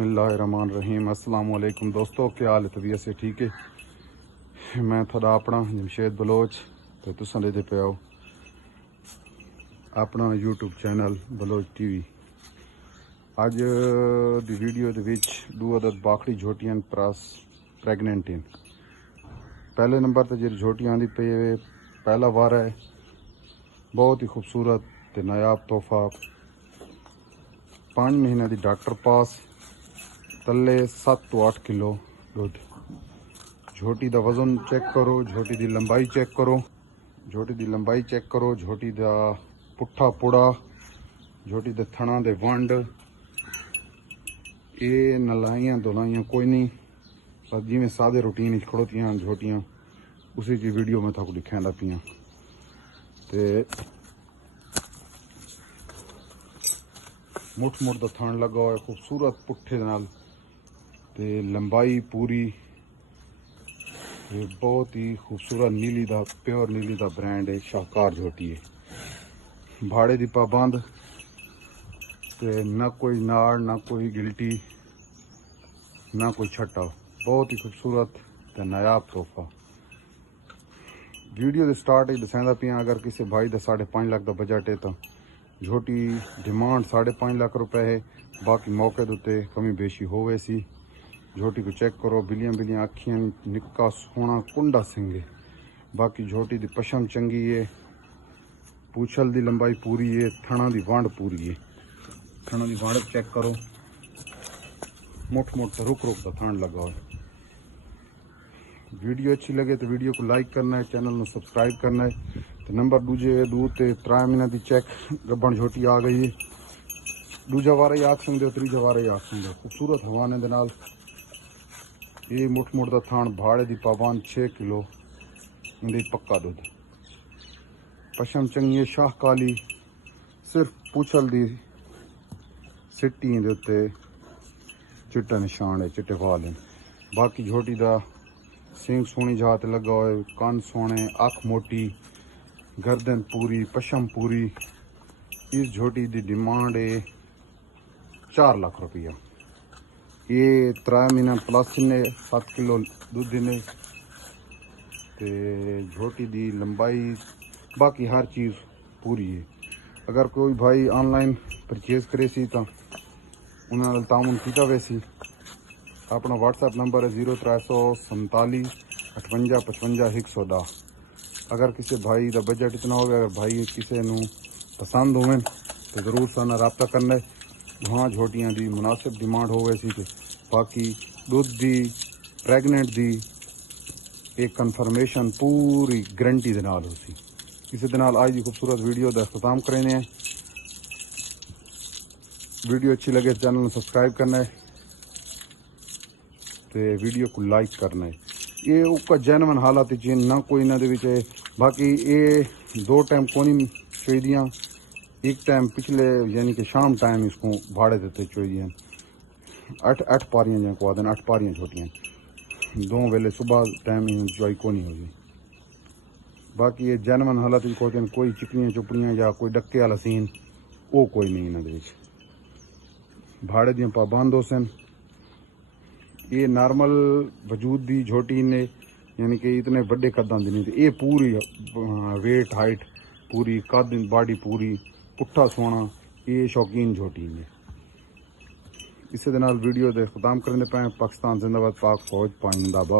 बिस्मिल्लाहिर्रहमानिर्रहीम। अस्सलाम वालेकुम दोस्तों, क्या हाल है? तबीयत से ठीक है? मैं थोड़ा अपना जमशेद बलोच तो तुसां दे पे आओ अपना यूट्यूब चैनल बलोच टीवी। अज दी वीडियो दे विच दो अदद बाखड़ी झोटियां प्रास प्रैगनेंट हैं। पहले नंबर ते जी झोटियां आंदी पे पहला वार है, बहुत ही खूबसूरत ते नायाब तोहफा। 5 महीने की डॉक्टर पास तले 7 तो 8 किलो दुध। झोटी का वजन चेक करो, झोटी की लंबाई चेक करो, झोटी की लंबाई चेक करो, झोटी का पुट्ठा पुड़ा, झोटी के थणा दे वंड, ये नलाइयां धुलाइयां कोई नहीं, पर जिमें सादे रूटीन खड़ोतियां झोटियां उसी की वीडियो में थोड़ा दिखांदा पियां। ते मुठ मुठ का थण लगा हुआ है, खूबसूरत पुट्ठे नाल ते लंबाई पूरी, बहुत ही खूबसूरत नीली दा प्योर नीली दा ब्रांड है, शाहकार झोटी है। भाड़े दी पाबंद ते ना कोई नाड़ ना कोई गिल्टी ना कोई छट्टा, बहुत ही खूबसूरत ते नायाब तोहफा। वीडियो दे स्टार्ट ही दसांदा पिया, अगर किसी भाई का 5.5 लाख का बजट है तो झोटी डिमांड 5.5 लाख रुपए है, बाकी मौके के उत्ते कमी बेशी होवे सी। झोटी को चेक करो, बिलियां बिलियां अखियां, निक्का सोना कुंडा सिंह है। बाकी झोटी की पशम चंगी है, पूछल की लंबाई पूरी है, थणा की वांड पूरी है। थणा की वांड चेक करो, मुठ मुठ रुक रुक का थण लगा है। वीडियो अच्छी लगे तो वीडियो को लाइक करना है, चैनल में सब्सक्राइब करना है। तो नंबर दूजे दूध ते 3 महीने की चेक गब्बन झोटी आ गई है। दूजा वारा ही आख सकते हो, तीजा वारा ही आख सकते हो। खूबसूरत हवाने दे नाल ये मुठ मुठ का थान, भाड़े की पाबंद 6 किलो इंदे पक्का दुध। पशम चंगी है, शाह काली, सिर्फ पूछल दी सिट्टी इंदे उत्ते चिट्टा निशान है, चिट्टे वाल हैं। बाकी झोटी का सिंग सोहनी जात लगा हुआ है, कान सोने, अख मोटी, गर्दन पूरी, पशम पूरी। इस झोटी की डिमांड है 4 लाख रुपया। ये 3 महीना प्लस ने 7 किलो दूध ने ते झोटी की लंबाई बाकी हर चीज़ पूरी है। अगर कोई भाई ऑनलाइन परचेज करे सी तो उन्होंने तामुन किया वैसी। अपना व्हाट्सएप नंबर है 0347 58 55 110। अगर किसी भाई का बजट इतना हो, अगर भाई किसी को पसंद हो तो ज़रूर साना रबता करना है। वहाँ झोटियां की मुनासिब डिमांड हो वैसी तो बाकी दुध की प्रैगनेंट की एक कन्फर्मेशन पूरी गारंटी के नाल होसी। इस दे नाल आज की खूबसूरत वीडियो का अख्ताम करें। वीडियो अच्छी लगे तो चैनल में सब्सक्राइब करना है, तो वीडियो को लाइक करना है। ये उसका जेनवन हालात चीन ना कोई इन्होंने है। बाकी ये 2 टाइम कोनी चाहिए, एक टाइम पिछले यानी कि शाम टाइम इसको भाड़े देते चाहिए। 8 पारियां जैसे को आदन 8 पारियां छोटियां, 2 वेले सुबह टाइम इंजॉय को नहीं होगी। बाकी ये जनवन हालत कहते हैं, कोई चिकनियां चुपड़ियां या कोई डक्के वाला सीन वो कोई नहीं इन्होंने। भाड़े दियां पाबंद हो सन। ये नॉर्मल वजूद दी झोटी ने यानी कि इतने बड़े कदां दी नहीं थी। ये पूरी वेट हाइट पूरी, कद बॉडी पूरी, पुट्ठा सोना, ये शौकीन झोटी ने। इस वीडियो के खत्म करने पे पाकिस्तान जिंदाबाद, पाक फौज पाइंदाबाद।